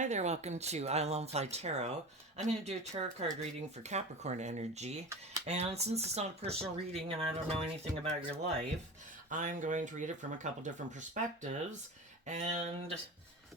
Hi there, welcome to I Love Fly Tarot. I'm going to do a tarot card reading for Capricorn energy. And since it's not a personal reading and I don't know anything about your life, I'm going to read it from a couple different perspectives. And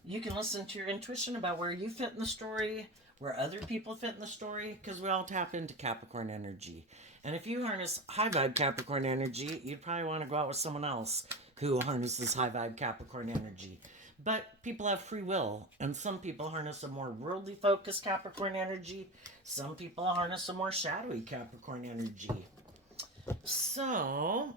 you can listen to your intuition about where you fit in the story, where other people fit in the story, because we all tap into Capricorn energy. And if you harness high vibe Capricorn energy, you'd probably want to go out with someone else who harnesses high vibe Capricorn energy. But people have free will, and some people harness a more worldly focused Capricorn energy. Some people harness a more shadowy Capricorn energy. So,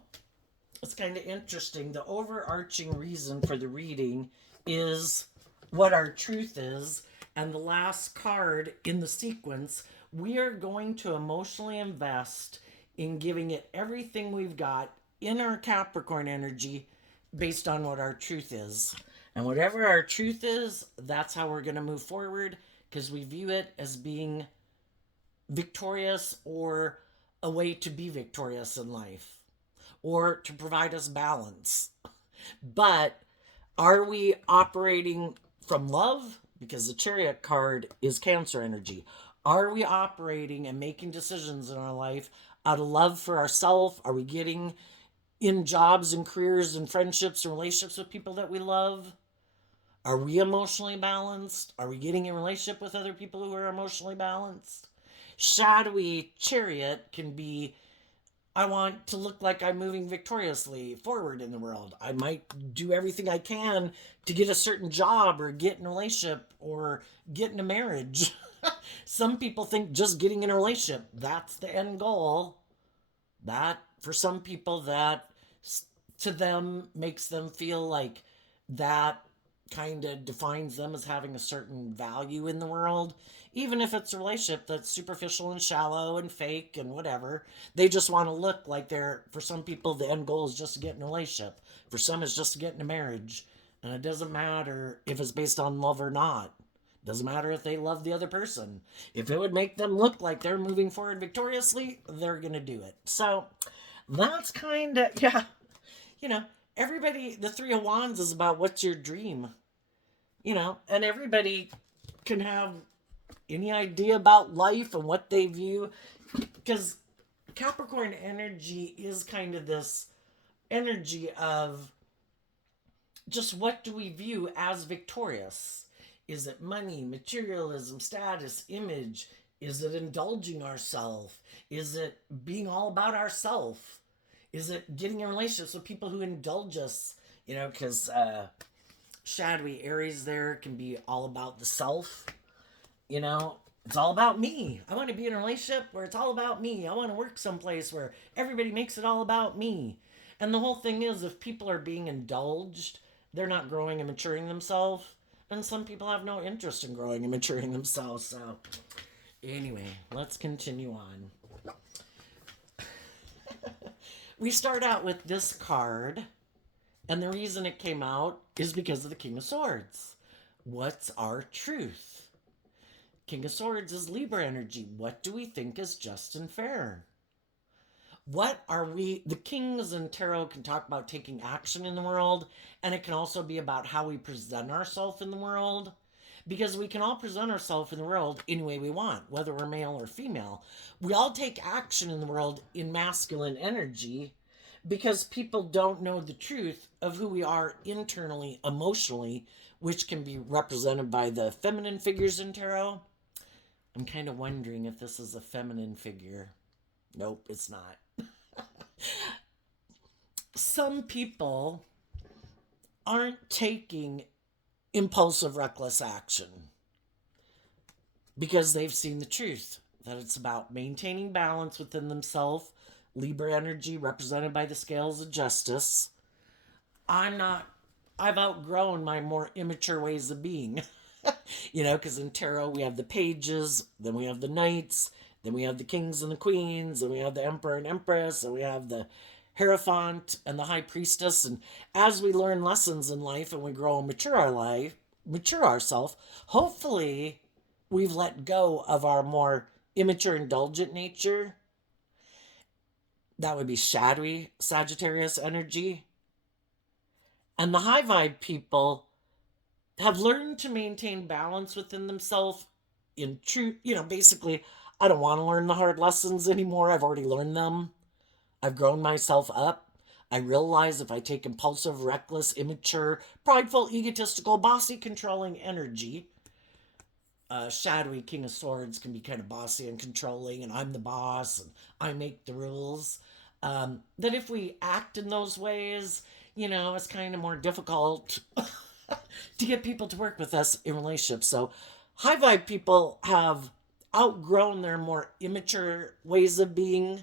it's kind of interesting. The overarching reason for the reading is what our truth is. And the last card in the sequence, we are going to emotionally invest in giving it everything we've got in our Capricorn energy based on what our truth is. And whatever our truth is, that's how we're going to move forward because we view it as being victorious or a way to be victorious in life or to provide us balance. But are we operating from love? Because the Chariot card is Cancer energy. Are we operating and making decisions in our life out of love for ourselves? Are we getting in jobs and careers and friendships and relationships with people that we love? Are we emotionally balanced? Are we getting in relationship with other people who are emotionally balanced? Shadowy Chariot can be, I want to look like I'm moving victoriously forward in the world. I might do everything I can to get a certain job or get in a relationship or get in a marriage. Some people think just getting in a relationship, that's the end goal. That, for some people, that to them makes them feel like that kind of defines them as having a certain value in the world, even if it's a relationship that's superficial and shallow and fake and whatever. They just want to look like they're, for some people, the end goal is just to get in a relationship. For some, it's just to get in a marriage. And it doesn't matter if it's based on love or not. It doesn't matter if they love the other person. If it would make them look like they're moving forward victoriously, they're going to do it. So that's kind of, yeah, you know, everybody, the Three of Wands is about what's your dream, and everybody can have any idea about life and what they view, because Capricorn energy is kind of this energy of just what do we view as victorious? Is it money, materialism, status, image? Is it indulging ourselves? Is it being all about ourselves? Is it getting in relationships with people who indulge us? Because shadowy Aries there can be all about the self. It's all about me. I want to be in a relationship where it's all about me. I want to work someplace where everybody makes it all about me. And the whole thing is, if people are being indulged, they're not growing and maturing themselves. And some people have no interest in growing and maturing themselves. So, anyway, let's continue on. We start out with this card, and the reason it came out is because of the King of Swords. What's our truth? King of Swords is Libra energy. What do we think is just and fair? What are we? The kings in tarot can talk about taking action in the world, and it can also be about how we present ourselves in the world. Because we can all present ourselves in the world any way we want, whether we're male or female. We all take action in the world in masculine energy because people don't know the truth of who we are internally, emotionally, which can be represented by the feminine figures in tarot. I'm kind of wondering if this is a feminine figure. Nope, it's not. Some people aren't taking impulsive, reckless action because they've seen the truth that it's about maintaining balance within themselves. Libra energy represented by the scales of justice. I've outgrown my more immature ways of being. Because in tarot we have the pages, then we have the knights, then we have the kings and the queens, and we have the emperor and empress, and we have the Hierophant and the High Priestess. And as we learn lessons in life and we grow and mature ourselves, hopefully we've let go of our more immature, indulgent nature. That would be shadowy Sagittarius energy. And the high vibe people have learned to maintain balance within themselves in true, basically, I don't want to learn the hard lessons anymore. I've already learned them. I've grown myself up. I realize if I take impulsive, reckless, immature, prideful, egotistical, bossy, controlling energy, shadowy King of Swords can be kind of bossy and controlling, and I'm the boss, and I make the rules. That if we act in those ways, it's kind of more difficult to get people to work with us in relationships. So, high vibe people have outgrown their more immature ways of being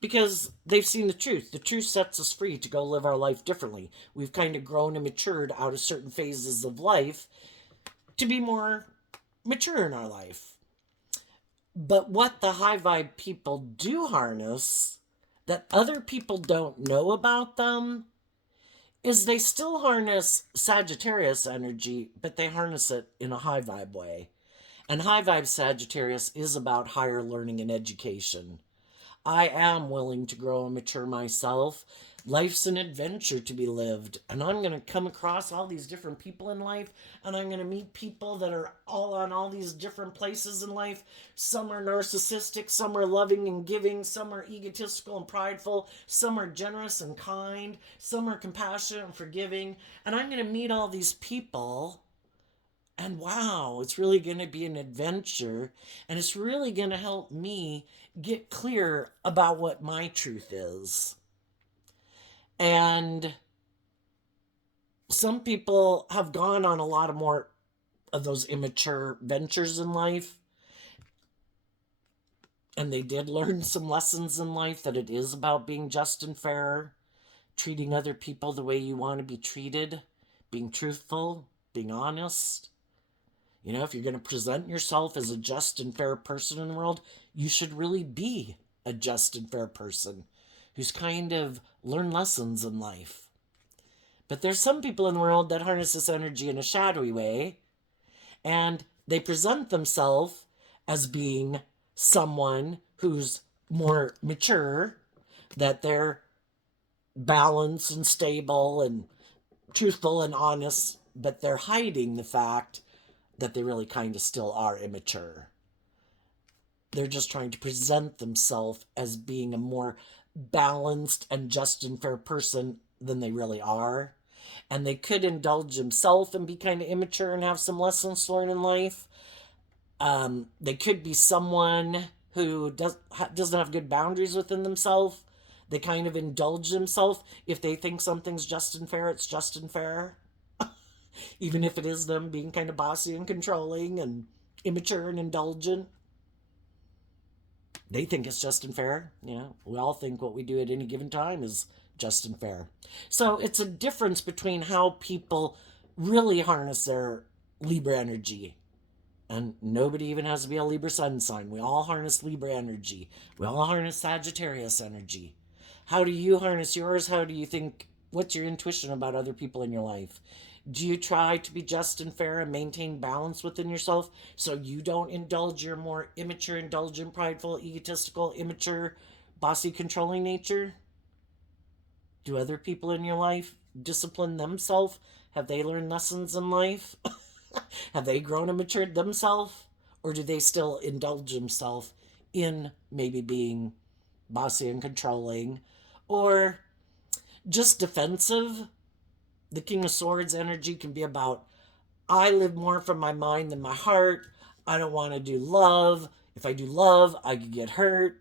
because they've seen the truth. The truth sets us free to go live our life differently. We've kind of grown and matured out of certain phases of life to be more mature in our life. But what the high vibe people do harness that other people don't know about them is they still harness Sagittarius energy, but they harness it in a high vibe way. And high vibe Sagittarius is about higher learning and education. I am willing to grow and mature myself. Life's an adventure to be lived. And I'm going to come across all these different people in life. And I'm going to meet people that are all on all these different places in life. Some are narcissistic. Some are loving and giving. Some are egotistical and prideful. Some are generous and kind. Some are compassionate and forgiving. And I'm going to meet all these people. And wow, it's really going to be an adventure. And it's really going to help me get clear about what my truth is. And some people have gone on a lot of more of those immature ventures in life. And they did learn some lessons in life that it is about being just and fair, treating other people the way you want to be treated, being truthful, being honest. If you're going to present yourself as a just and fair person in the world, you should really be a just and fair person who's kind of learned lessons in life. But there's some people in the world that harness this energy in a shadowy way, and they present themselves as being someone who's more mature, that they're balanced and stable and truthful and honest, but they're hiding the fact that they really kind of still are immature. They're just trying to present themselves as being a more balanced and just and fair person than they really are. And they could indulge themselves and be kind of immature and have some lessons to learn in life. They could be someone who doesn't have good boundaries within themselves. They kind of indulge themselves. If they think something's just and fair, it's just and fair. Even if it is them being kind of bossy and controlling and immature and indulgent. They think it's just and fair. We all think what we do at any given time is just and fair. So it's a difference between how people really harness their Libra energy. And nobody even has to be a Libra sun sign. We all harness Libra energy. We all harness Sagittarius energy. How do you harness yours? How do you think? What's your intuition about other people in your life? Do you try to be just and fair and maintain balance within yourself so you don't indulge your more immature, indulgent, prideful, egotistical, immature, bossy, controlling nature? Do other people in your life discipline themselves? Have they learned lessons in life? Have they grown and matured themselves? Or do they still indulge themselves in maybe being bossy and controlling or just defensive? The King of Swords energy can be about, I live more from my mind than my heart. I don't want to do love. If I do love, I could get hurt.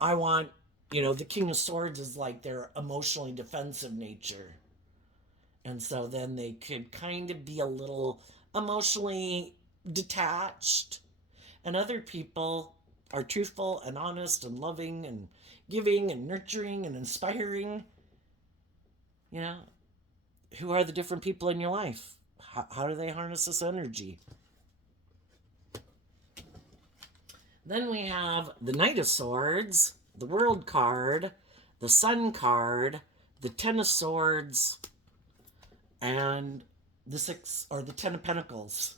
I want, the King of Swords is like their emotionally defensive nature. And so then they could kind of be a little emotionally detached. And other people are truthful and honest and loving and giving and nurturing and inspiring. Who are the different people in your life? How do they harness this energy? Then we have the Knight of Swords, the World card, the Sun card, the Ten of Swords, and the Ten of Pentacles.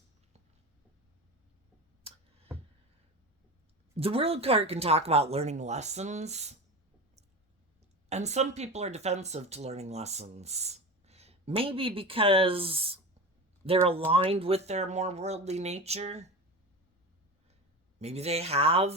The World card can talk about learning lessons, and some people are defensive to learning lessons. Maybe because they're aligned with their more worldly nature. Maybe they have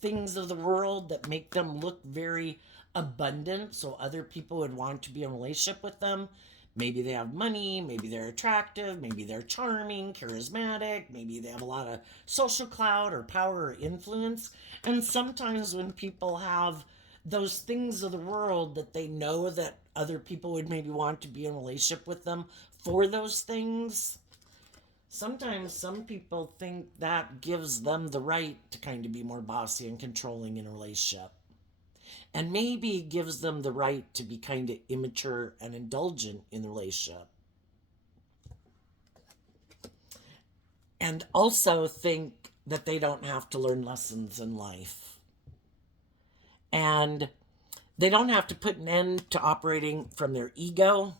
things of the world that make them look very abundant, so other people would want to be in a relationship with them. Maybe they have money, maybe they're attractive, maybe they're charming, charismatic, maybe they have a lot of social clout or power or influence. And sometimes when people have those things of the world that they know that other people would maybe want to be in a relationship with them for those things, sometimes some people think that gives them the right to kind of be more bossy and controlling in a relationship. And maybe gives them the right to be kind of immature and indulgent in the relationship. And also think that they don't have to learn lessons in life. And they don't have to put an end to operating from their ego.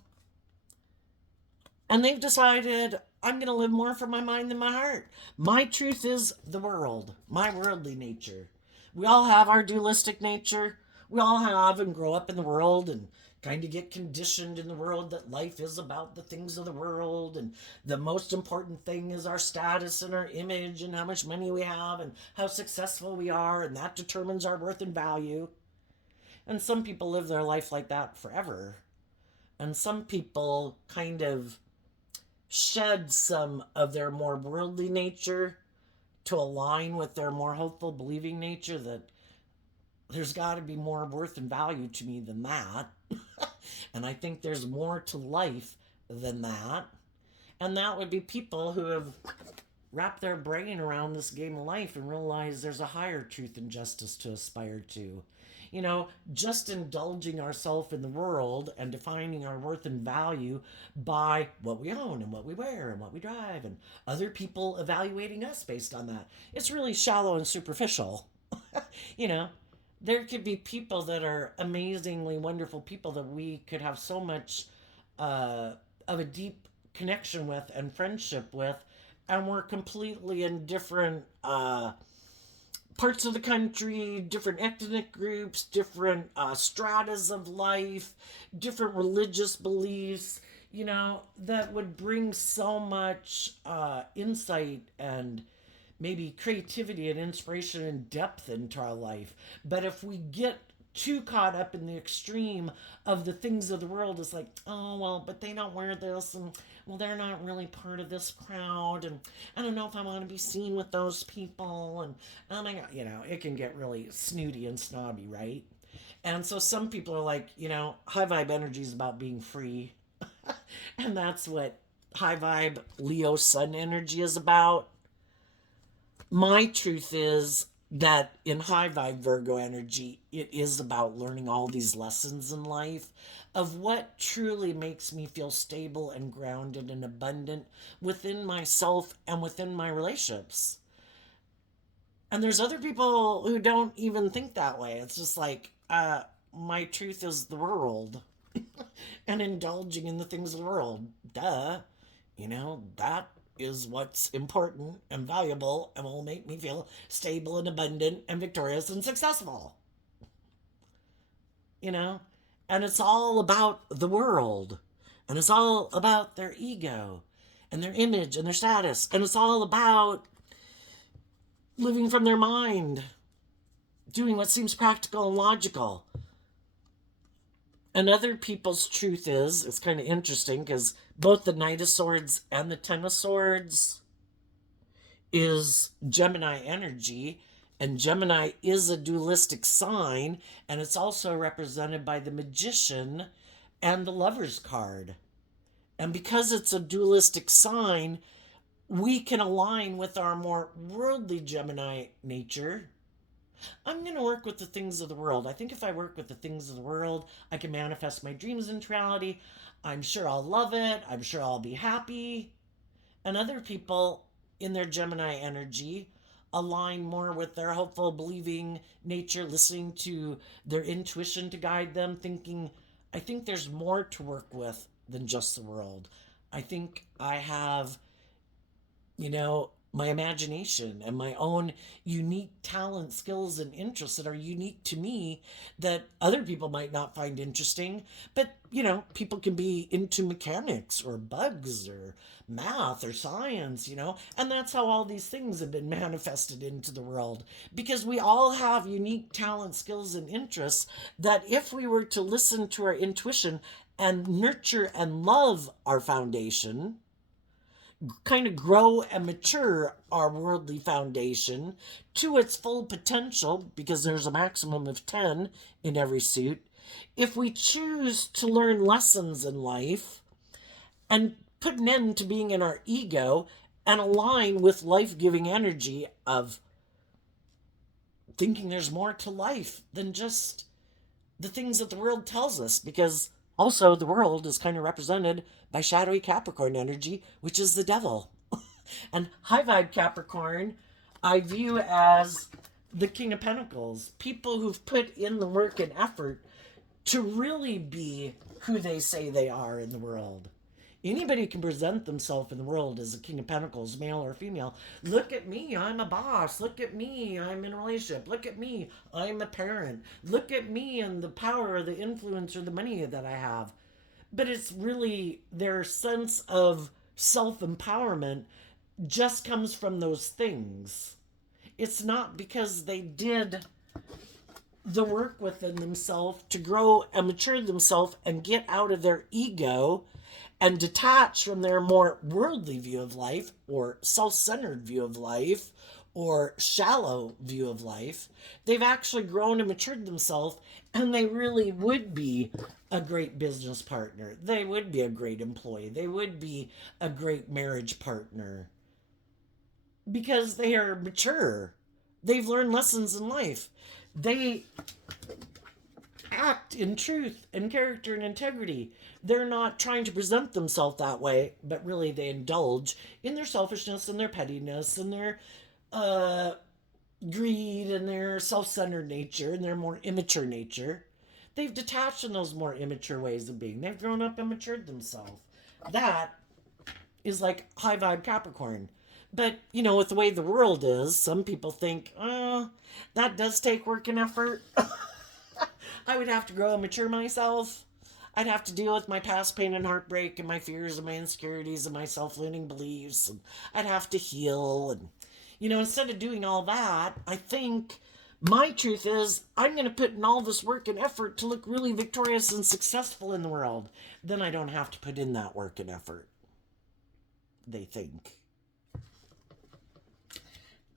And they've decided, I'm going to live more from my mind than my heart. My truth is the world, my worldly nature. We all have our dualistic nature. We all have and grow up in the world and kind of get conditioned in the world that life is about the things of the world, and the most important thing is our status and our image and how much money we have and how successful we are, and that determines our worth and value. And some people live their life like that forever. And some people kind of shed some of their more worldly nature to align with their more hopeful, believing nature that there's got to be more worth and value to me than that. And I think there's more to life than that. And that would be people who have wrapped their brain around this game of life and realize there's a higher truth and justice to aspire to. You know, just indulging ourselves in the world and defining our worth and value by what we own and what we wear and what we drive and other people evaluating us based on that. It's really shallow and superficial. You know, there could be people that are amazingly wonderful people that we could have so much of a deep connection with and friendship with, and we're completely in different parts of the country, different ethnic groups, different stratas of life, different religious beliefs, you know, that would bring so much insight and maybe creativity and inspiration and depth into our life. But if we get too caught up in the extreme of the things of the world, it's like, oh, well, but they don't wear this, and well, they're not really part of this crowd, and I don't know if I want to be seen with those people, and oh my God, you know, it can get really snooty and snobby, right? And so some people are like, you know, high vibe energy is about being free. And that's what high vibe Leo sun energy is about. My truth is that in high vibe Virgo energy, it is about learning all these lessons in life of what truly makes me feel stable and grounded and abundant within myself and within my relationships. And there's other people who don't even think that way. It's just like, my truth is the world and indulging in the things of the world. Duh. You know, that is what's important and valuable and will make me feel stable and abundant and victorious and successful. You know? And it's all about the world. And it's all about their ego and their image and their status. And it's all about living from their mind, doing what seems practical and logical. And other people's truth is, it's kind of interesting because both the Knight of Swords and the Ten of Swords is Gemini energy, and Gemini is a dualistic sign, and it's also represented by the Magician and the Lover's card. And because it's a dualistic sign, we can align with our more worldly Gemini nature. I'm going to work with the things of the world. I think if I work with the things of the world, I can manifest my dreams into reality. I'm sure I'll love it. I'm sure I'll be happy. And other people in their Gemini energy align more with their hopeful, believing nature, listening to their intuition to guide them, thinking, I think there's more to work with than just the world. I think I have, you know, my imagination and my own unique talent, skills, and interests that are unique to me that other people might not find interesting. But, people can be into mechanics or bugs or math or science, and that's how all these things have been manifested into the world because we all have unique talent, skills, and interests that if we were to listen to our intuition and nurture and love our foundation, kind of grow and mature our worldly foundation to its full potential, because there's a maximum of 10 in every suit. If we choose to learn lessons in life and put an end to being in our ego and align with life-giving energy of thinking there's more to life than just the things that the world tells us, because also the world is kind of represented by shadowy Capricorn energy, which is the devil. And high vibe Capricorn, I view as the King of Pentacles, people who've put in the work and effort to really be who they say they are in the world. Anybody can present themselves in the world as a King of Pentacles, male or female. Look at me, I'm a boss. Look at me, I'm in a relationship. Look at me, I'm a parent. Look at me and the power or the influence or the money that I have. But it's really their sense of self-empowerment just comes from those things. It's not because they did the work within themselves to grow and mature themselves and get out of their ego and detach from their more worldly view of life or self-centered view of life or shallow view of life. They've actually grown and matured themselves, and they really would be a great business partner. They would be a great employee. They would be a great marriage partner because they are mature. They've learned lessons in life. They act in truth and character and integrity. They're not trying to present themselves that way, but really they indulge in their selfishness and their pettiness and their greed and their self-centered nature and their more immature nature. They've detached in those more immature ways of being. They've grown up and matured themselves. That is like high vibe Capricorn. But, with the way the world is, some people think, that does take work and effort. I would have to grow and mature myself. I'd have to deal with my past pain and heartbreak and my fears and my insecurities and my self-limiting beliefs. And I'd have to heal. And, instead of doing all that, I think my truth is I'm going to put in all this work and effort to look really victorious and successful in the world. Then I don't have to put in that work and effort, they think.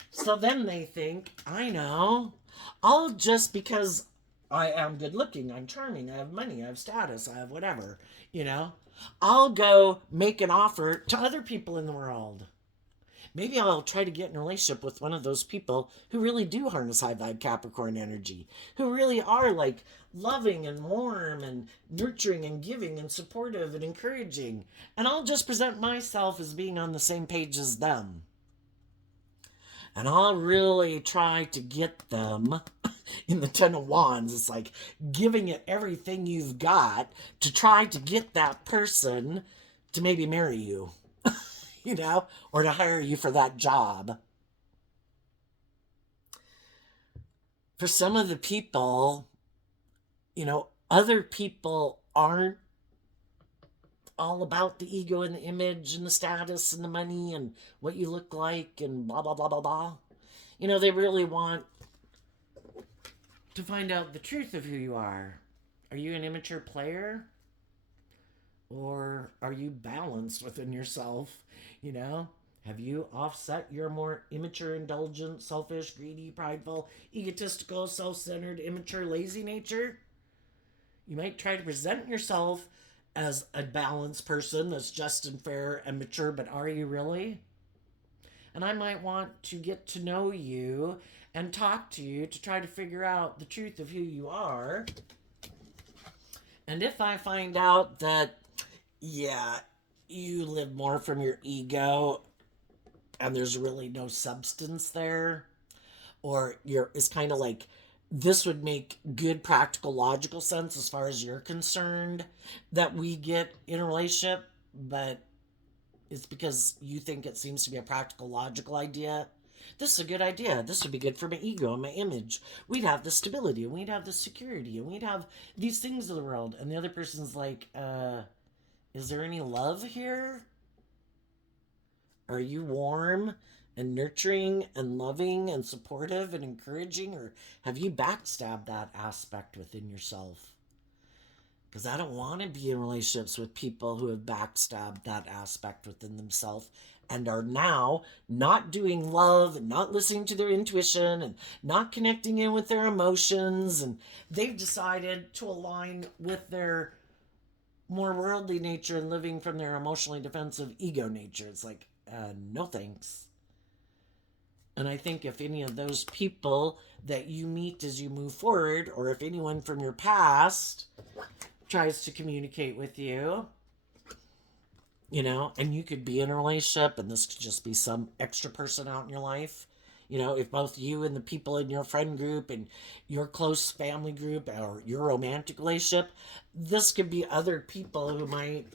So then they think, I know, I'll just because I am good looking, I'm charming, I have money, I have status, I have whatever, I'll go make an offer to other people in the world. Maybe I'll try to get in a relationship with one of those people who really do harness high vibe Capricorn energy, who really are like loving and warm and nurturing and giving and supportive and encouraging. And I'll just present myself as being on the same page as them. And I'll really try to get them in the Ten of Wands. It's like giving it everything you've got to try to get that person to maybe marry you, or to hire you for that job. For some of the people, other people aren't all about the ego and the image and the status and the money and what you look like and blah, blah, blah, blah, blah. They really want to find out the truth of who you are. Are you an immature player? Or are you balanced within yourself? Have you offset your more immature, indulgent, selfish, greedy, prideful, egotistical, self-centered, immature, lazy nature? You might try to present yourself as a balanced person that's just and fair and mature, but are you really? And I might want to get to know you and talk to you to try to figure out the truth of who you are. And if I find out that, you live more from your ego and there's really no substance there, or it's kind of like, this would make good, practical, logical sense as far as you're concerned that we get in a relationship, but It's because you think it seems to be a practical, logical idea. This is a good idea. This would be good for my ego and my image. We'd have the stability and we'd have the security and we'd have these things of the world. And the other person's like, is there any love here? Are you warm and nurturing and loving and supportive and encouraging? Or have you backstabbed that aspect within yourself? Because I don't want to be in relationships with people who have backstabbed that aspect within themselves and are now not doing love and not listening to their intuition and not connecting in with their emotions. And they've decided to align with their more worldly nature and living from their emotionally defensive ego nature. It's like, no thanks. And I think if any of those people that you meet as you move forward, or if anyone from your past tries to communicate with you, and you could be in a relationship and this could just be some extra person out in your life. If both you and the people in your friend group and your close family group or your romantic relationship, this could be other people who might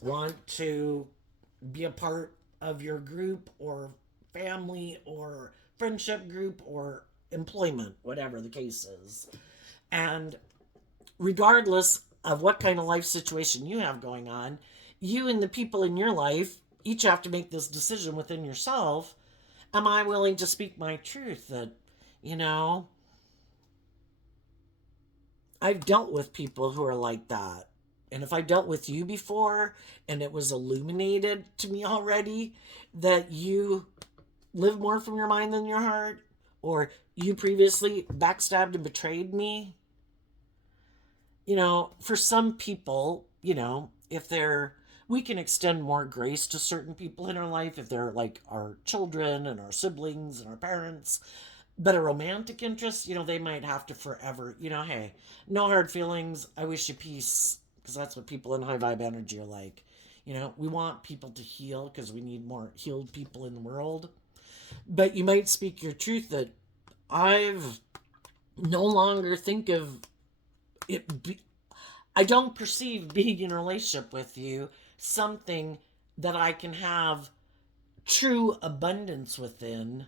want to be a part of your group or family or friendship group or employment, whatever the case is. And regardless of what kind of life situation you have going on, you and the people in your life each have to make this decision within yourself. Am I willing to speak my truth? That, I've dealt with people who are like that. And if I dealt with you before and it was illuminated to me already that you live more from your mind than your heart, or you previously backstabbed and betrayed me, for some people, if they're, we can extend more grace to certain people in our life if they're like our children and our siblings and our parents. But a romantic interest, they might have to forever, hey, no hard feelings. I wish you peace. Because that's what people in high vibe energy are like. We want people to heal because we need more healed people in the world. But you might speak your truth that I've no longer think of it. I don't perceive being in a relationship with you something that I can have true abundance within,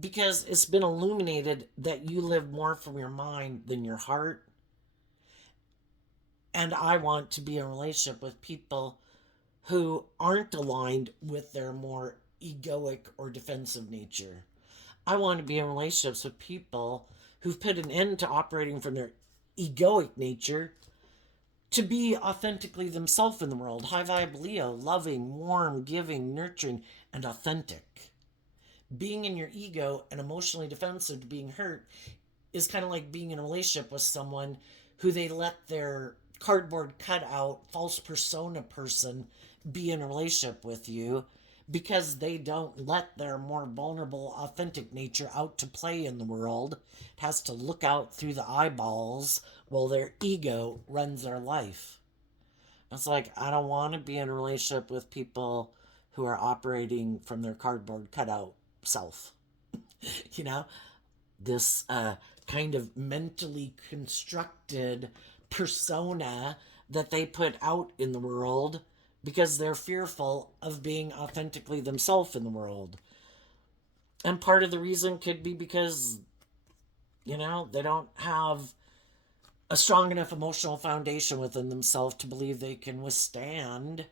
because it's been illuminated that you live more from your mind than your heart. And I want to be in a relationship with people who aren't aligned with their more egoic or defensive nature. I want to be in relationships with people who've put an end to operating from their egoic nature to be authentically themselves in the world. High vibe Leo, loving, warm, giving, nurturing, and authentic. Being in your ego and emotionally defensive to being hurt is kind of like being in a relationship with someone who they let their cardboard cutout, false persona person be in a relationship with you because they don't let their more vulnerable, authentic nature out to play in the world. It has to look out through the eyeballs while their ego runs their life. It's like, I don't want to be in a relationship with people who are operating from their cardboard cutout self. This kind of mentally constructed persona that they put out in the world because they're fearful of being authentically themselves in the world. And part of the reason could be because, they don't have a strong enough emotional foundation within themselves to believe they can withstand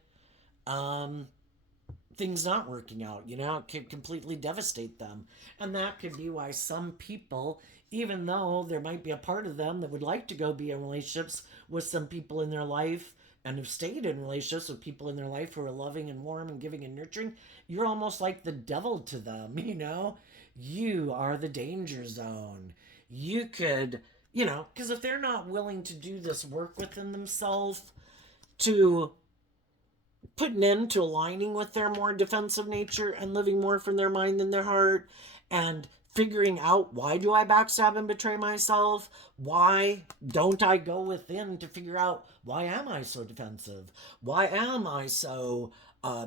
things not working out. It could completely devastate them. And that could be why some people, even though there might be a part of them that would like to go be in relationships with some people in their life and have stayed in relationships with people in their life who are loving and warm and giving and nurturing, you're almost like the devil to them. You are the danger zone. You could, because if they're not willing to do this work within themselves to put an end to aligning with their more defensive nature and living more from their mind than their heart, and figuring out, why do I backstab and betray myself? Why don't I go within to figure out, why am I so defensive? Why am I so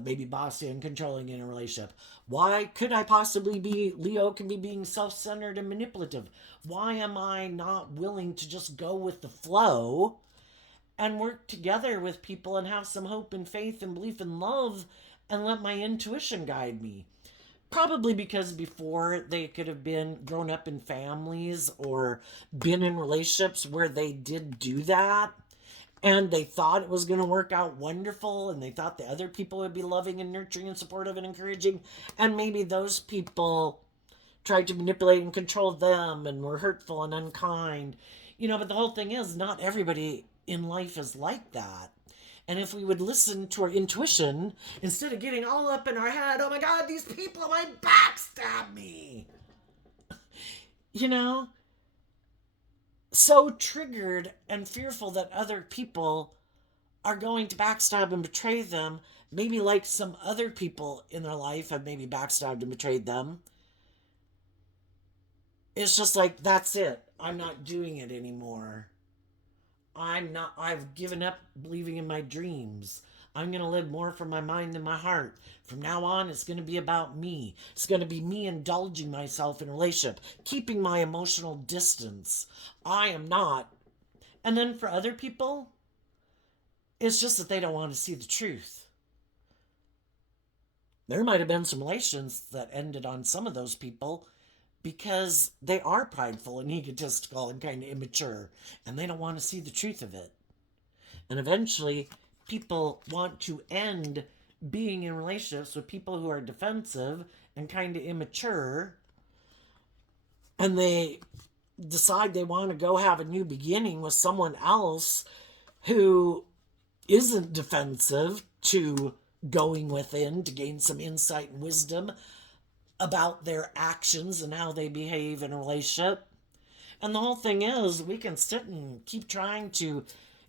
maybe bossy and controlling in a relationship? Why could I possibly be, Leo can be being self-centered and manipulative? Why am I not willing to just go with the flow and work together with people and have some hope and faith and belief and love and let my intuition guide me. Probably because before they could have been grown up in families or been in relationships where they did do that, and they thought it was going to work out wonderful, and they thought the other people would be loving and nurturing and supportive and encouraging, and maybe those people tried to manipulate and control them and were hurtful and unkind. But the whole thing is, not everybody in life is like that. And if we would listen to our intuition instead of getting all up in our head, oh my God, these people might backstab me. You know, so triggered and fearful that other people are going to backstab and betray them, maybe like some other people in their life have maybe backstabbed and betrayed them. It's just like, that's it. I'm not doing it anymore. I've given up believing in my dreams. I'm going to live more from my mind than my heart. From now on, it's going to be about me. It's going to be me indulging myself in a relationship, keeping my emotional distance. I am not. And then for other people, it's just that they don't want to see the truth. There might have been some relations that ended on some of those people because they are prideful and egotistical and kind of immature, and they don't want to see the truth of it. And eventually, people want to end being in relationships with people who are defensive and kind of immature, and they decide they want to go have a new beginning with someone else who isn't defensive to going within to gain some insight and wisdom about their actions and how they behave in a relationship. And the whole thing is, we can sit and keep trying to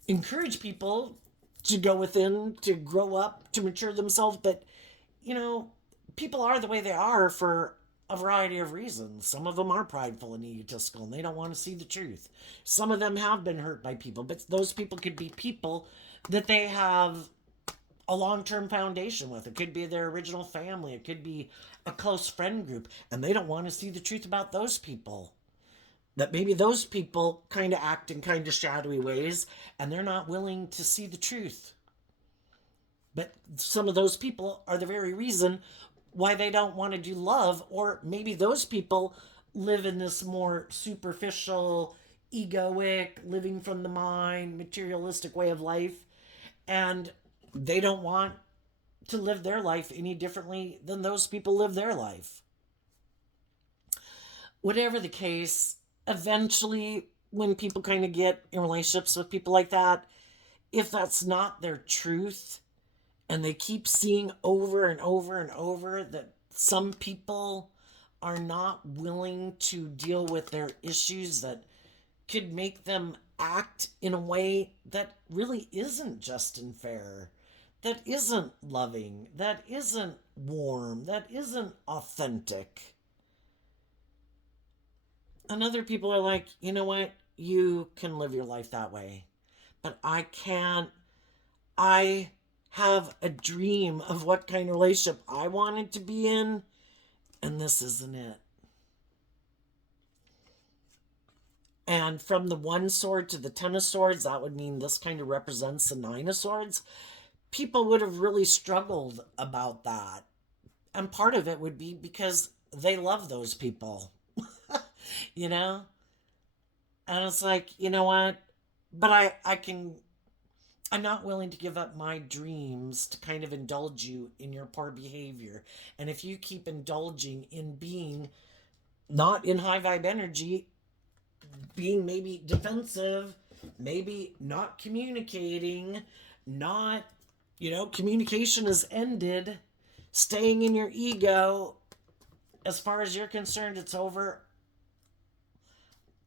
encourage people to go within, to grow up, to mature themselves. But, people are the way they are for a variety of reasons. Some of them are prideful and egotistical, and they don't want to see the truth. Some of them have been hurt by people, but those people could be people that they have a long-term foundation with. It could be their original family. It could be a close friend group, and they don't want to see the truth about those people. That maybe those people kind of act in kind of shadowy ways, and they're not willing to see the truth. But some of those people are the very reason why they don't want to do love, or maybe those people live in this more superficial, egoic, living from the mind, materialistic way of life, and they don't want to live their life any differently than those people live their life. Whatever the case, eventually, when people kind of get in relationships with people like that, if that's not their truth, and they keep seeing over and over and over that some people are not willing to deal with their issues that could make them act in a way that really isn't just and fair, that isn't loving, that isn't warm, that isn't authentic. And other people are like, you know what? You can live your life that way. But I can't. I have a dream of what kind of relationship I wanted to be in, and this isn't it. And from the one sword to the 10 of swords, that would mean this kind of represents the 9 of swords. People would have really struggled about that. And part of it would be because they love those people, you know? And it's like, you know what? But I'm not willing to give up my dreams to kind of indulge you in your poor behavior. And if you keep indulging in being not in high vibe energy, being maybe defensive, maybe not communicating, not, communication is ended, staying in your ego, as far as you're concerned, it's over.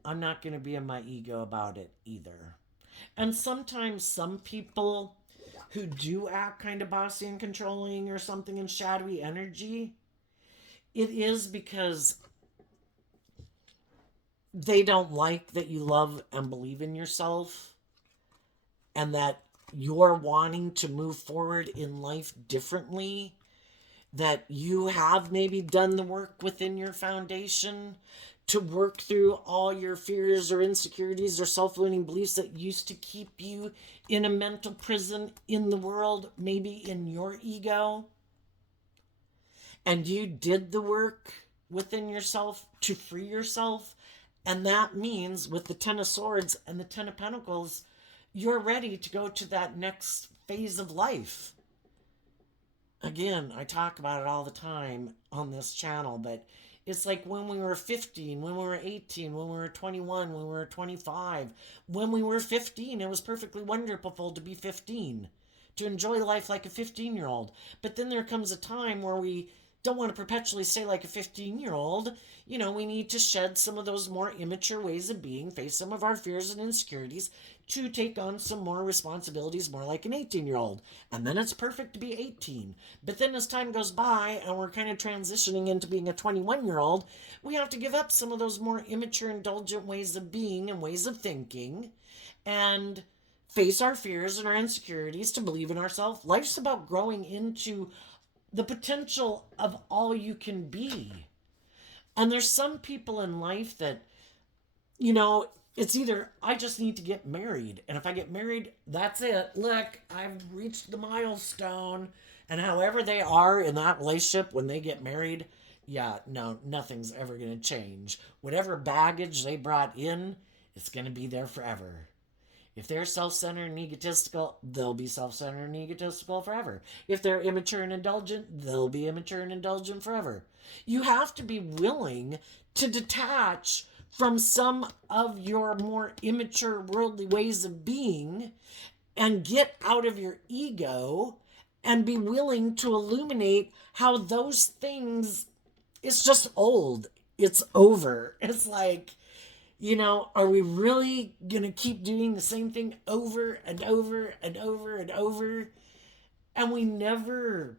I'm not going to be in my ego about it either. And sometimes some people who do act kind of bossy and controlling or something in shadowy energy, it is because they don't like that you love and believe in yourself, and that you're wanting to move forward in life differently, that you have maybe done the work within your foundation to work through all your fears or insecurities or self-limiting beliefs that used to keep you in a mental prison in the world, maybe in your ego. and you did the work within yourself to free yourself. And that means with the Ten of Swords and the Ten of Pentacles, you're ready to go to that next phase of life. Again, I talk about it all the time on this channel, but it's like when we were 15, when we were 18, when we were 21, when we were 25. When we were 15, it was perfectly wonderful to be 15, to enjoy life like a 15-year-old. But then there comes a time where we don't want to perpetually stay like a 15-year-old. You know, we need to shed some of those more immature ways of being, face some of our fears and insecurities, to take on some more responsibilities more like an 18-year-old. And then it's perfect to be 18. But then as time goes by and we're kind of transitioning into being a 21-year-old, we have to give up some of those more immature, indulgent ways of being and ways of thinking, and face our fears and our insecurities to believe in ourselves. Life's about growing into the potential of all you can be. And there's some people in life that, you know, it's either I just need to get married, and if I get married, that's it. Look, I've reached the milestone. And however they are in that relationship when they get married, yeah, no, nothing's ever going to change. Whatever baggage they brought in, it's going to be there forever. If they're self-centered and egotistical, they'll be self-centered and egotistical forever. If they're immature and indulgent, they'll be immature and indulgent forever. You have to be willing to detach from some of your more immature worldly ways of being and get out of your ego and be willing to illuminate how those things, it's just old. It's over. It's like, you know, are we really going to keep doing the same thing over and over and over and over? And we never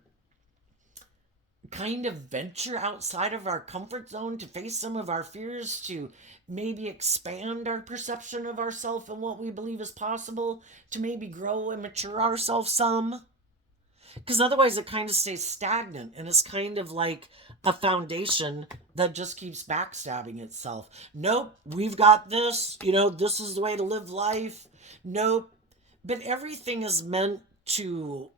kind of venture outside of our comfort zone to face some of our fears, to maybe expand our perception of ourselves and what we believe is possible, to maybe grow and mature ourselves some. Because otherwise it kind of stays stagnant, and it's kind of like a foundation that just keeps backstabbing itself. Nope, we've got this, you know, this is the way to live life. Nope. But everything is meant to,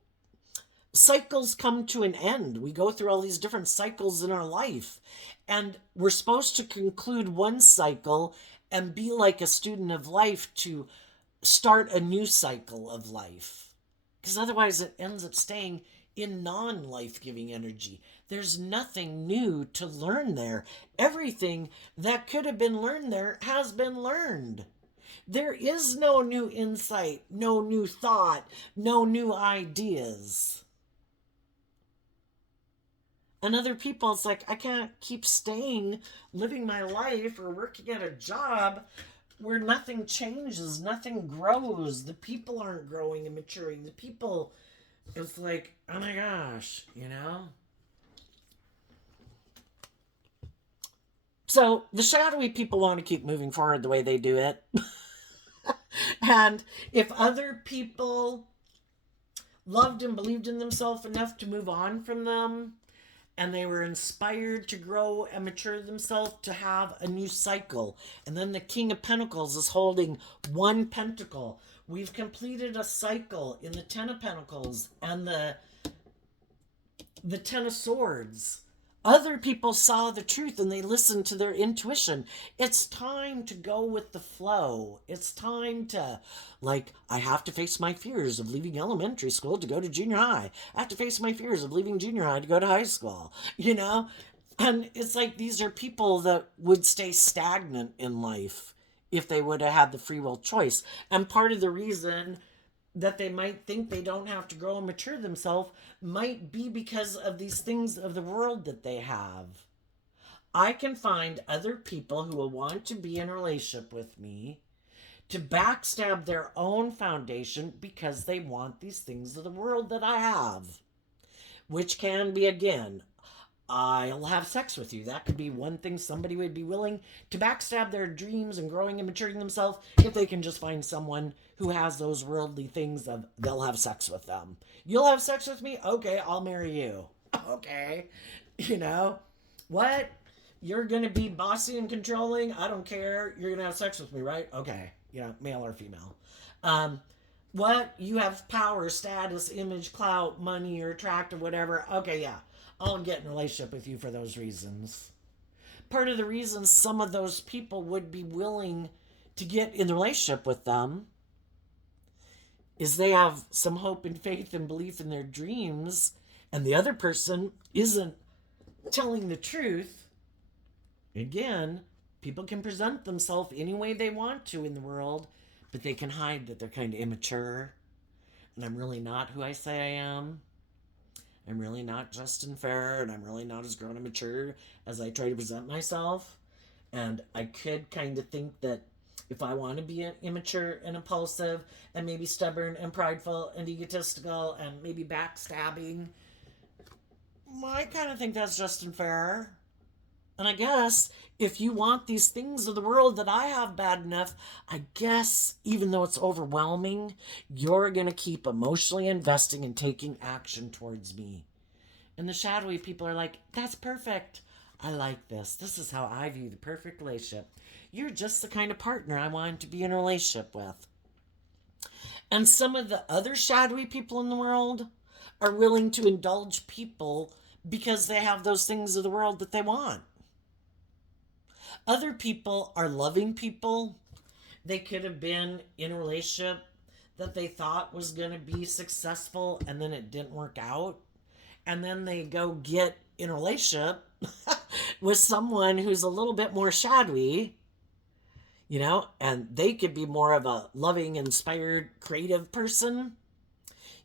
cycles come to an end. We go through all these different cycles in our life, and we're supposed to conclude one cycle and be like a student of life to start a new cycle of life. Because otherwise it ends up staying in non-life-giving energy. There's nothing new to learn there. Everything that could have been learned there has been learned. There is no new insight, no new thought, no new ideas. And other people, it's like, I can't keep staying, living my life or working at a job where nothing changes, nothing grows. The people aren't growing and maturing. The people, it's like, oh my gosh, you know? So the shadowy people want to keep moving forward the way they do it. And if other people loved and believed in themselves enough to move on from them, and they were inspired to grow and mature themselves to have a new cycle. And then the King of Pentacles is holding one pentacle. We've completed a cycle in the Ten of Pentacles and the Ten of Swords. Other people saw the truth and they listened to their intuition. It's time to go with the flow. It's time to, like, I have to face my fears of leaving elementary school to go to junior high. I have to face my fears of leaving junior high to go to high school, you know? And it's like these are people that would stay stagnant in life if they would have had the free will choice. And part of the reason that they might think they don't have to grow and mature themselves might be because of these things of the world that they have. I can find other people who will want to be in a relationship with me to backstab their own foundation because they want these things of the world that I have. Which can be, again, I'll have sex with you. That could be one thing somebody would be willing to backstab their dreams and growing and maturing themselves if they can just find someone who has those worldly things of they'll have sex with them. You'll have sex with me? Okay, I'll marry you. Okay. You know? What? You're going to be bossy and controlling? I don't care. You're going to have sex with me, right? Okay. You know, male or female. What? You have power, status, image, clout, money, or attractive, whatever. Okay, yeah. I'll get in a relationship with you for those reasons. Part of the reason some of those people would be willing to get in the relationship with them is they have some hope and faith and belief in their dreams, and the other person isn't telling the truth. Again, people can present themselves any way they want to in the world, but they can hide that they're kind of immature. And I'm really not who I say I am. I'm really not just and fair, and I'm really not as grown and mature as I try to present myself. And I could kind of think that if I want to be immature and impulsive and maybe stubborn and prideful and egotistical and maybe backstabbing, I kind of think that's just and fair. And I guess if you want these things of the world that I have bad enough, I guess even though it's overwhelming, you're going to keep emotionally investing and taking action towards me. And the shadowy people are like, that's perfect. I like this. This is how I view the perfect relationship. You're just the kind of partner I want to be in a relationship with. And some of the other shadowy people in the world are willing to indulge people because they have those things of the world that they want. Other people are loving people. They could have been in a relationship that they thought was going to be successful and then it didn't work out. And then they go get in a relationship with someone who's a little bit more shadowy, and they could be more of a loving, inspired, creative person.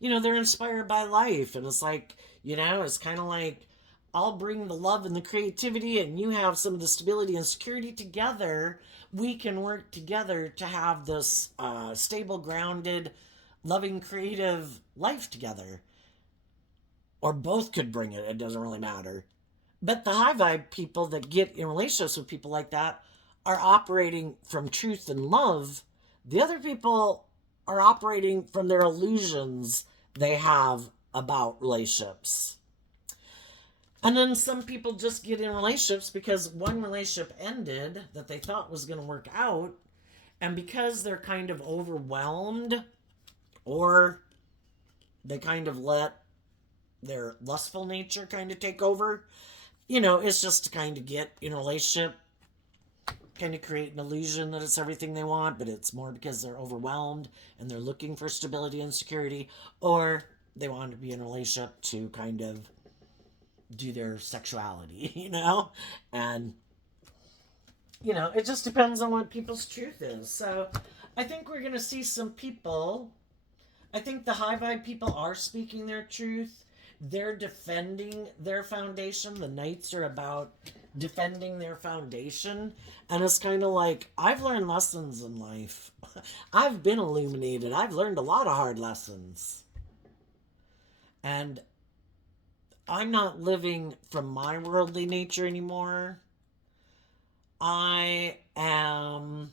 They're inspired by life. And it's like, it's kind of like, I'll bring the love and the creativity, and you have some of the stability and security. Together we can work together to have this stable, grounded, loving, creative life together. Or both could bring it. It doesn't really matter. But the high vibe people that get in relationships with people like that are operating from truth and love. The other people are operating from their illusions they have about relationships. And then some people just get in relationships because one relationship ended that they thought was going to work out. And because they're kind of overwhelmed, or they kind of let their lustful nature kind of take over, it's just to kind of get in a relationship, kind of create an illusion that it's everything they want, but it's more because they're overwhelmed and they're looking for stability and security, or they want to be in a relationship to kind of do their sexuality, and it just depends on what people's truth is. So I think we're going to see some people. I think the high vibe people are speaking their truth. They're defending their foundation. The Knights are about defending their foundation. And it's kind of like, I've learned lessons in life. I've been illuminated. I've learned a lot of hard lessons. And I'm not living from my worldly nature anymore. I am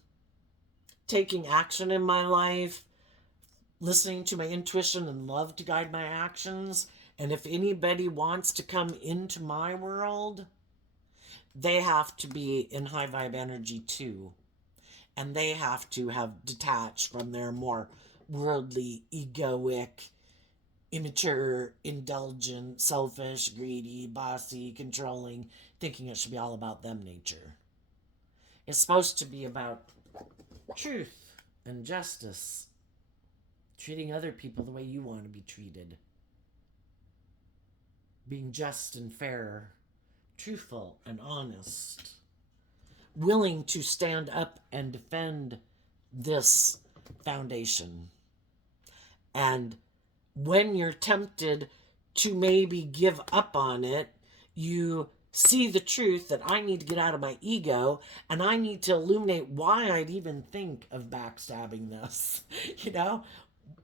taking action in my life, listening to my intuition and love to guide my actions. And if anybody wants to come into my world, they have to be in high vibe energy too. And they have to have detached from their more worldly, egoic, immature, indulgent, selfish, greedy, bossy, controlling, thinking it should be all about them nature. It's supposed to be about truth and justice, treating other people the way you want to be treated, being just and fair, truthful and honest, willing to stand up and defend this foundation. And when you're tempted to maybe give up on it, you see the truth that I need to get out of my ego, and I need to illuminate why I'd even think of backstabbing this.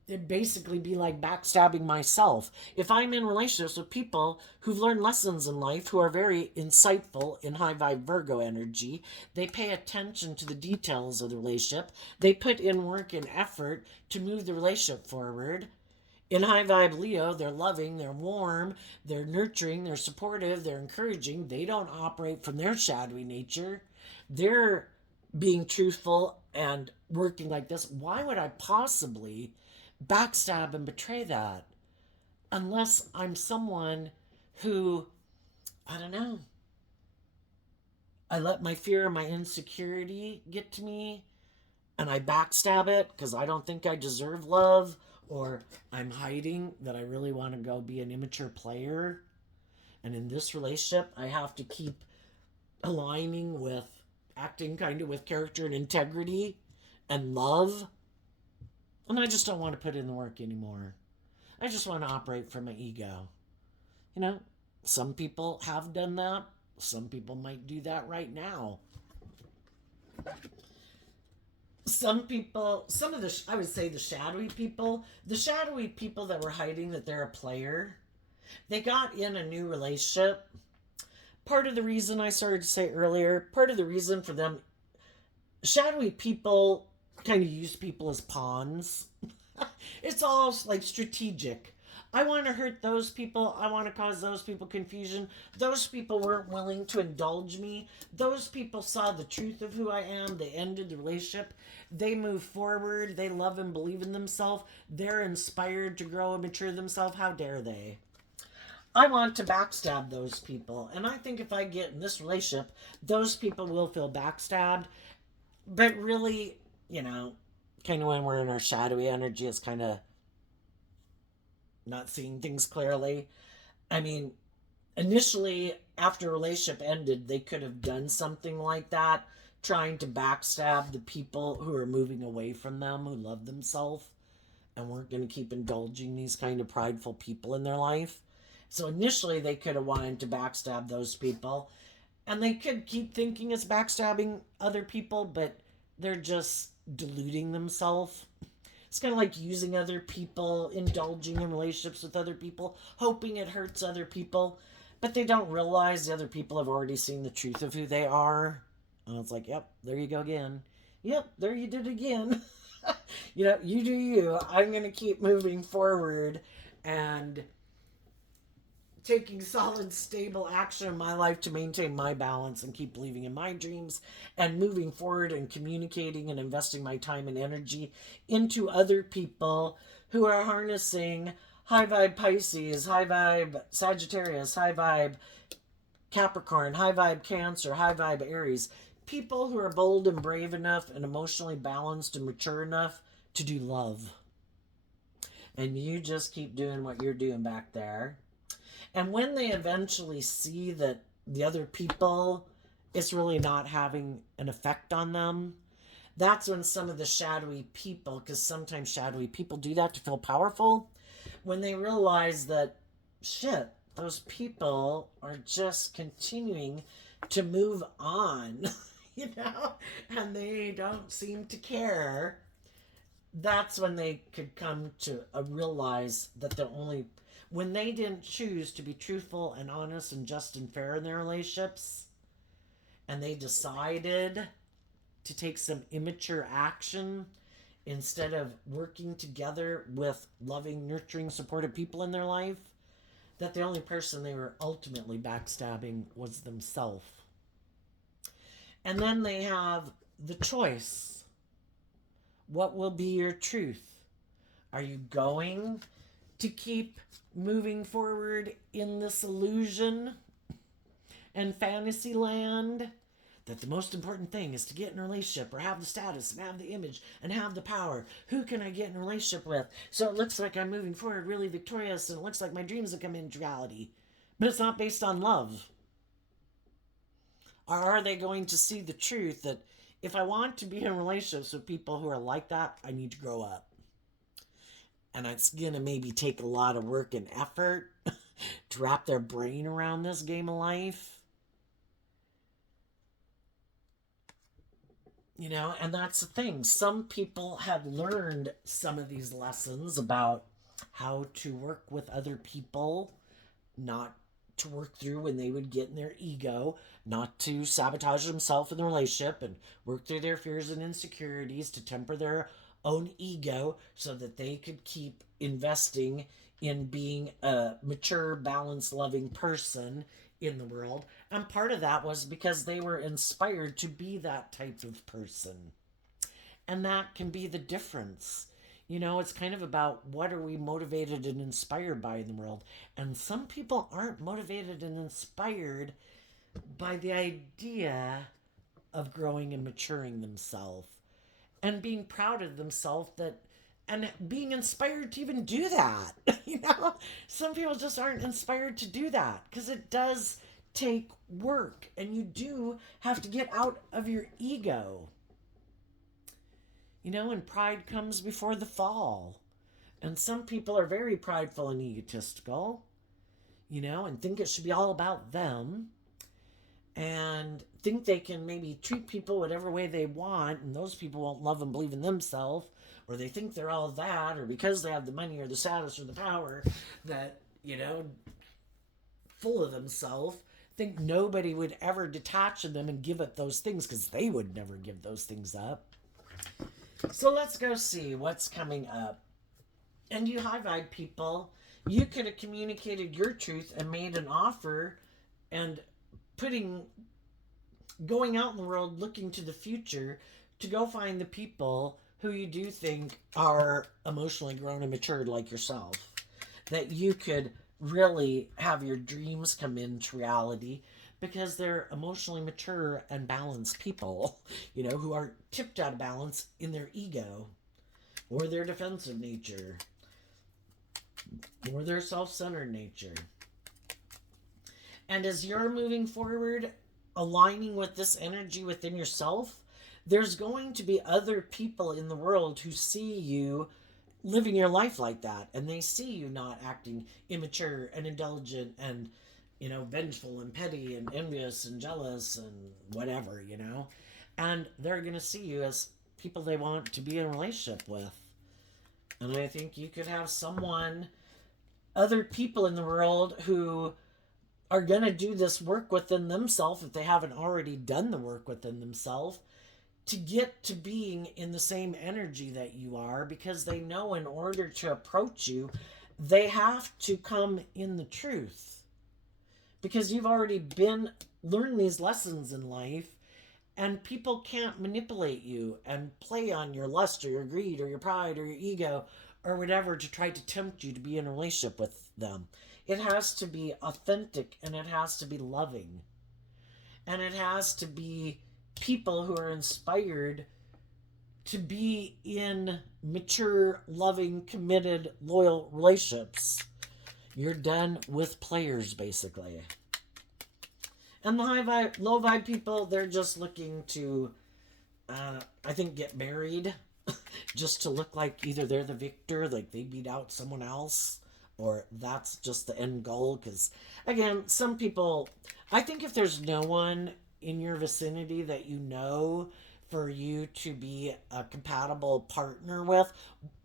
It'd basically be like backstabbing myself. If I'm in relationships with people who've learned lessons in life, who are very insightful in high vibe Virgo energy, they pay attention to the details of the relationship. They put in work and effort to move the relationship forward. In high vibe Leo, they're loving, they're warm, they're nurturing, they're supportive, they're encouraging. They don't operate from their shadowy nature. They're being truthful and working like this. Why would I possibly backstab and betray that unless I'm someone who I don't know. I let my fear and my insecurity get to me, and I backstab it because I don't think I deserve love, or I'm hiding that I really want to go be an immature player. And in this relationship, I have to keep aligning with acting kind of with character and integrity and love. And I just don't want to put in the work anymore. I just want to operate from my ego. You know, some people have done that. Some people might do that right now. Some people, some of the, I would say the shadowy people that were hiding that they're a player, they got in a new relationship. Part of the reason I started to say earlier, part of the reason for them, shadowy people kind of use people as pawns. It's all like strategic. I want to hurt those people. I want to cause those people confusion. Those people weren't willing to indulge me. Those people saw the truth of who I am. They ended the relationship. They move forward. They love and believe in themselves. They're inspired to grow and mature themselves. How dare they? I want to backstab those people. And I think if I get in this relationship, those people will feel backstabbed. But really, you know, kind of when we're in our shadowy energy, it's kind of not seeing things clearly. I mean, initially, after a relationship ended, they could have done something like that, trying to backstab the people who are moving away from them, who love themselves, and weren't going to keep indulging these kind of prideful people in their life. So initially, they could have wanted to backstab those people, and they could keep thinking it's backstabbing other people, but they're just deluding themselves. It's kind of like using other people, indulging in relationships with other people, hoping it hurts other people, but they don't realize the other people have already seen the truth of who they are. And it's like, yep, there you go again. Yep, there you did again. You know, you do you. I'm going to keep moving forward and taking solid, stable action in my life to maintain my balance and keep believing in my dreams and moving forward and communicating and investing my time and energy into other people who are harnessing high vibe Pisces, high vibe Sagittarius, high vibe Capricorn, high vibe Cancer, high vibe Aries. People who are bold and brave enough and emotionally balanced and mature enough to do love. And you just keep doing what you're doing back there. And when they eventually see that the other people, it's really not having an effect on them, that's when some of the shadowy people, because sometimes shadowy people do that to feel powerful, when they realize that, shit, those people are just continuing to move on, you know, and they don't seem to care, that's when they could come to realize that they're only when they didn't choose to be truthful and honest and just and fair in their relationships, and they decided to take some immature action instead of working together with loving, nurturing, supportive people in their life, that the only person they were ultimately backstabbing was themselves. And then they have the choice. What will be your truth? Are you going to keep moving forward in this illusion and fantasy land that the most important thing is to get in a relationship or have the status and have the image and have the power? Who can I get in a relationship with so it looks like I'm moving forward really victorious and it looks like my dreams have come into reality, but it's not based on love? Or are they going to see the truth that if I want to be in relationships with people who are like that, I need to grow up? And it's going to maybe take a lot of work and effort to wrap their brain around this game of life. You know, and that's the thing. Some people have learned some of these lessons about how to work with other people, not to work through when they would get in their ego, not to sabotage themselves in the relationship and work through their fears and insecurities to temper their own ego so that they could keep investing in being a mature, balanced, loving person in the world. And part of that was because they were inspired to be that type of person. And that can be the difference. You know, it's kind of about what are we motivated and inspired by in the world. And some people aren't motivated and inspired by the idea of growing and maturing themselves and being proud of themselves, that and being inspired to even do that. You know, some people just aren't inspired to do that because it does take work, and you do have to get out of your ego. You know, and pride comes before the fall. And some people are very prideful and egotistical, you know, and think it should be all about them, and think they can maybe treat people whatever way they want, and those people won't love and believe in themselves, or they think they're all that, or because they have the money or the status or the power, that, you know, full of themselves, think nobody would ever detach of them and give up those things because they would never give those things up. So let's go see what's coming up. And you high vibe people, you could have communicated your truth and made an offer and going out in the world looking to the future to go find the people who you do think are emotionally grown and matured like yourself. That you could really have your dreams come into reality because they're emotionally mature and balanced people, you know, who are tipped out of balance in their ego or their defensive nature or their self-centered nature. And as you're moving forward, aligning with this energy within yourself, there's going to be other people in the world who see you living your life like that, and they see you not acting immature and indulgent and, you know, vengeful and petty and envious and jealous and whatever, you know, and they're going to see you as people they want to be in a relationship with. And I think you could have other people in the world who are going to do this work within themselves, if they haven't already done the work within themselves, to get to being in the same energy that you are, because they know in order to approach you, they have to come in the truth. Because you've already learned these lessons in life, and people can't manipulate you and play on your lust or your greed or your pride or your ego or whatever to try to tempt you to be in a relationship with them. It has to be authentic, and it has to be loving. And it has to be people who are inspired to be in mature, loving, committed, loyal relationships. You're done with players, basically. And the high vibe, low vibe people, they're just looking to, I think, get married just to look like either they're the victor, like they beat out someone else, or that's just the end goal. Because, again, some people, I think if there's no one in your vicinity that you know for you to be a compatible partner with,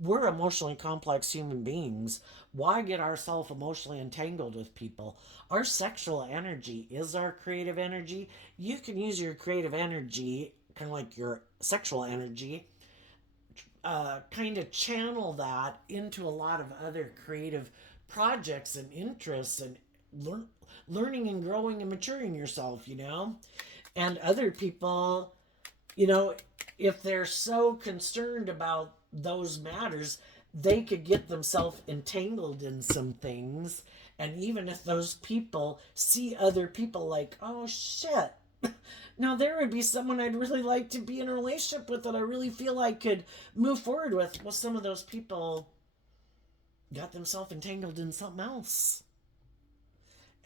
we're emotionally complex human beings. Why get ourselves emotionally entangled with people? Our sexual energy is our creative energy. You can use your creative energy, kind of like your sexual energy, kind of channel that into a lot of other creative projects and interests, and learning and growing and maturing yourself, you know? And other people, you know, if they're so concerned about those matters, they could get themselves entangled in some things. And even if those people see other people like, oh shit, now there would be someone I'd really like to be in a relationship with that I really feel I could move forward with. Well, some of those people got themselves entangled in something else.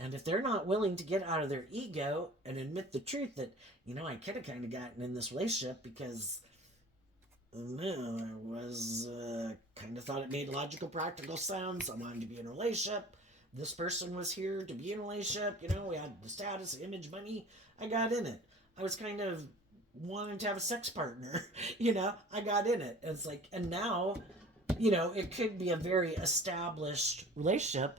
And if they're not willing to get out of their ego and admit the truth that, you know, I could have kind of gotten in this relationship because, I was kind of thought it made logical, practical sense. I wanted to be in a relationship. This person was here to be in a relationship. You know, we had the status, image, money. I got in it. I was kind of wanting to have a sex partner. You know, I got in it. And it's like, and now, you know, it could be a very established relationship,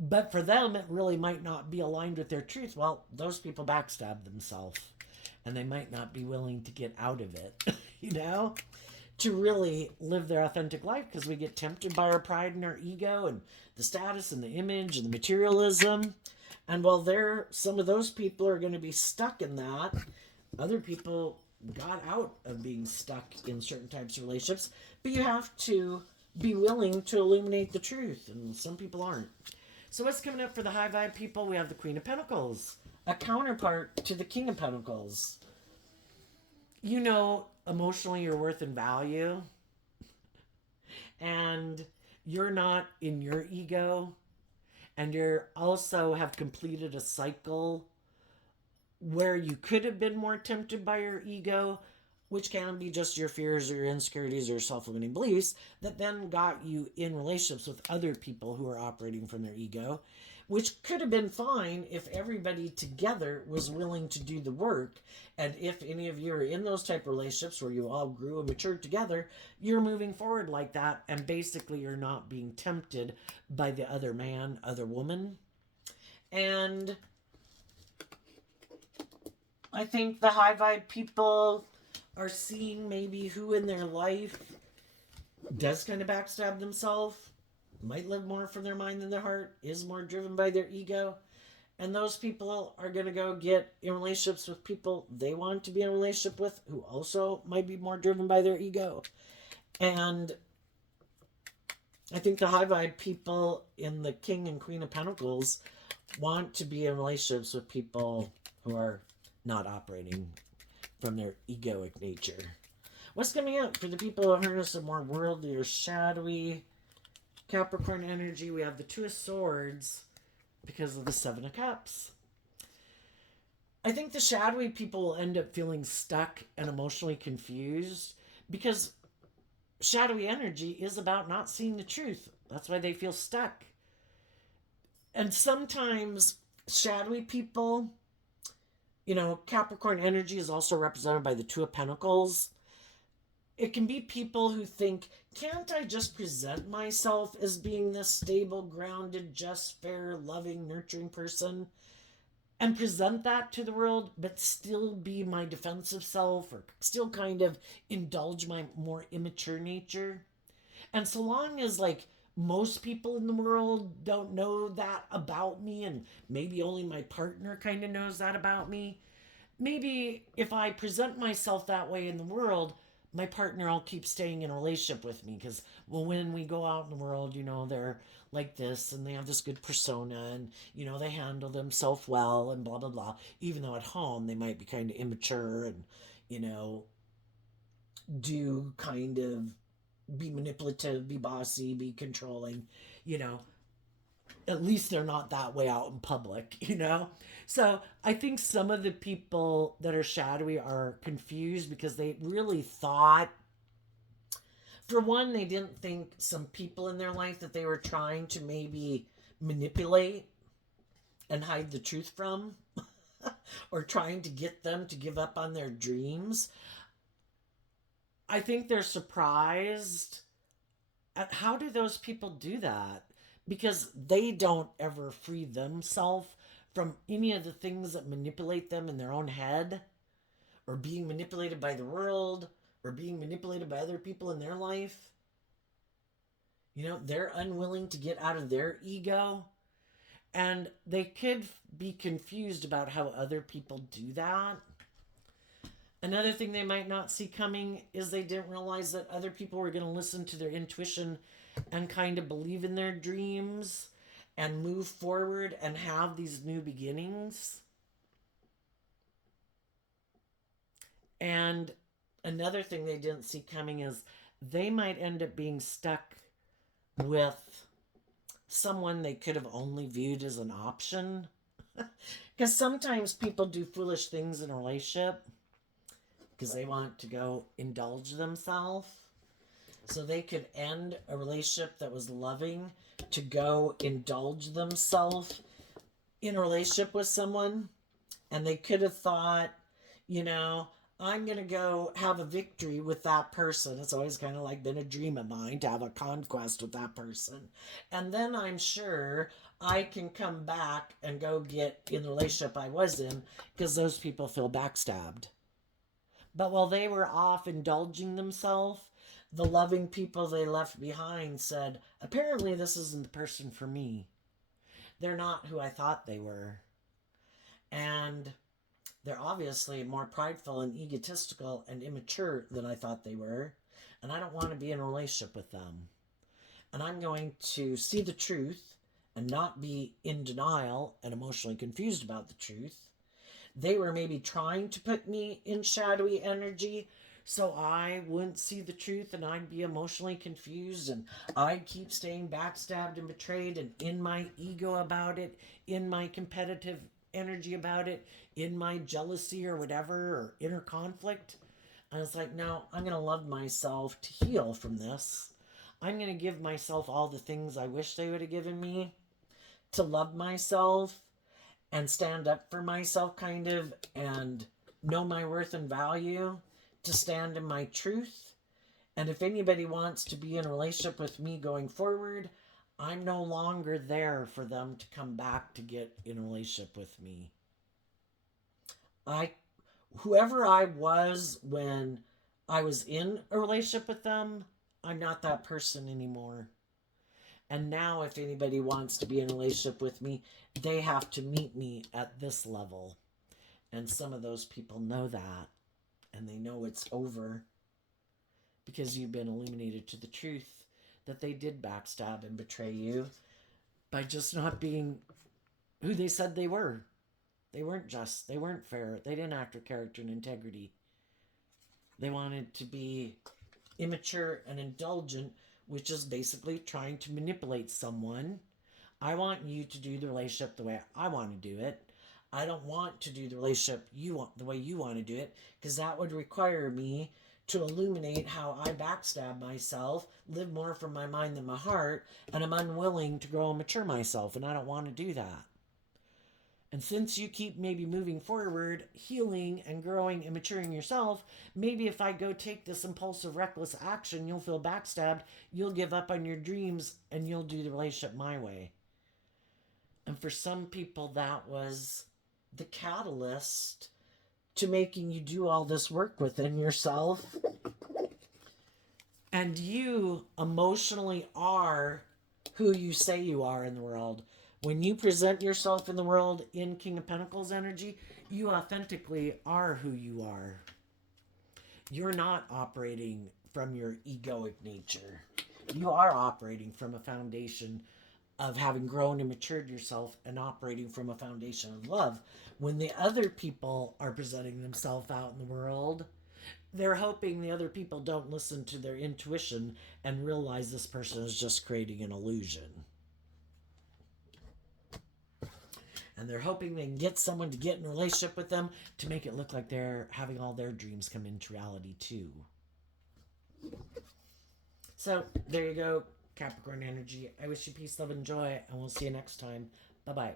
but for them, it really might not be aligned with their truth. Well, those people backstab themselves, and they might not be willing to get out of it, you know, to really live their authentic life, because we get tempted by our pride and our ego and the status and the image and the materialism. And while some of those people are going to be stuck in that, other people got out of being stuck in certain types of relationships, but you have to be willing to illuminate the truth, and some people aren't. So what's coming up for the high vibe people? We have the Queen of Pentacles, a counterpart to the King of Pentacles. You know emotionally your worth and value, and you're not in your ego, and you're also have completed a cycle where you could have been more tempted by your ego, which can be just your fears or your insecurities or your self-limiting beliefs, that then got you in relationships with other people who are operating from their ego, which could have been fine if everybody together was willing to do the work. And if any of you are in those type of relationships where you all grew and matured together, you're moving forward like that, and basically you're not being tempted by the other man, other woman. And I think the high vibe people are seeing maybe who in their life does kind of backstab themselves, might live more from their mind than their heart, is more driven by their ego. And those people are going to go get in relationships with people they want to be in a relationship with who also might be more driven by their ego. And I think the high vibe people in the King and Queen of Pentacles want to be in relationships with people who are not operating from their egoic nature. What's coming up for the people who are harness a more worldly or shadowy Capricorn energy? We have the Two of Swords because of the Seven of Cups. I think the shadowy people will end up feeling stuck and emotionally confused because shadowy energy is about not seeing the truth. That's why they feel stuck. And sometimes shadowy people, you know, Capricorn energy is also represented by the Two of Pentacles. It can be people who think, can't I just present myself as being this stable, grounded, just, fair, loving, nurturing person and present that to the world, but still be my defensive self or still kind of indulge my more immature nature? And so long as, like, most people in the world don't know that about me, and maybe only my partner kind of knows that about me, maybe if I present myself that way in the world, my partner will keep staying in a relationship with me because, well, when we go out in the world, you know, they're like this and they have this good persona and, you know, they handle themselves well and blah, blah, blah. Even though at home they might be kind of immature and, you know, do kind of be manipulative, be bossy, be controlling, you know. At least they're not that way out in public, you know? So I think some of the people that are shadowy are confused because they really thought, for one, they didn't think some people in their life that they were trying to maybe manipulate and hide the truth from or trying to get them to give up on their dreams. I think they're surprised at how do those people do that? Because they don't ever free themselves from any of the things that manipulate them in their own head, or being manipulated by the world, or being manipulated by other people in their life. You know, they're unwilling to get out of their ego, and they could be confused about how other people do that. Another thing they might not see coming is they didn't realize that other people were going to listen to their intuition and kind of believe in their dreams and move forward and have these new beginnings. And another thing they didn't see coming is they might end up being stuck with someone they could have only viewed as an option. Because sometimes people do foolish things in a relationship because they want to go indulge themselves. So they could end a relationship that was loving to go indulge themselves in a relationship with someone. And they could have thought, you know, I'm going to go have a victory with that person. It's always kind of like been a dream of mine to have a conquest with that person. And then I'm sure I can come back and go get in the relationship I was in because those people feel backstabbed. But while they were off indulging themselves, the loving people they left behind said, apparently this isn't the person for me. They're not who I thought they were. And They're obviously more prideful and egotistical and immature than I thought they were. And I don't want to be in a relationship with them. And I'm going to see the truth and not be in denial and emotionally confused about the truth. They were maybe trying to put me in shadowy energy so I wouldn't see the truth and I'd be emotionally confused and I'd keep staying backstabbed and betrayed and in my ego about it, in my competitive energy about it, in my jealousy or whatever, or inner conflict. And it's like, no, I'm going to love myself to heal from this. I'm going to give myself all the things I wish they would have given me, to love myself and stand up for myself, kind of, and know my worth and value, to stand in my truth. And if anybody wants to be in a relationship with me going forward, I'm no longer there for them to come back to get in a relationship with me. Whoever I was when I was in a relationship with them, I'm not that person anymore. And now if anybody wants to be in a relationship with me, they have to meet me at this level. And some of those people know that. And they know it's over. Because you've been illuminated to the truth that they did backstab and betray you by just not being who they said they were. They weren't just. They weren't fair. They didn't act with character and integrity. They wanted to be immature and indulgent, which is basically trying to manipulate someone. I want you to do the relationship the way I want to do it. I don't want to do the relationship the way you want to do it, because that would require me to illuminate how I backstab myself, live more from my mind than my heart, and I'm unwilling to grow and mature myself, and I don't want to do that. And since you keep maybe moving forward, healing and growing and maturing yourself, maybe if I go take this impulsive, reckless action, you'll feel backstabbed, you'll give up on your dreams, and you'll do the relationship my way. And for some people, that was the catalyst to making you do all this work within yourself. And you emotionally are who you say you are in the world. When you present yourself in the world in King of Pentacles energy, you authentically are who you are. You're not operating from your egoic nature. You are operating from a foundation of having grown and matured yourself and operating from a foundation of love. When the other people are presenting themselves out in the world, they're hoping the other people don't listen to their intuition and realize this person is just creating an illusion. And they're hoping they can get someone to get in a relationship with them to make it look like they're having all their dreams come into reality too. So there you go, Capricorn energy. I wish you peace, love, and joy, and we'll see you next time. Bye-bye.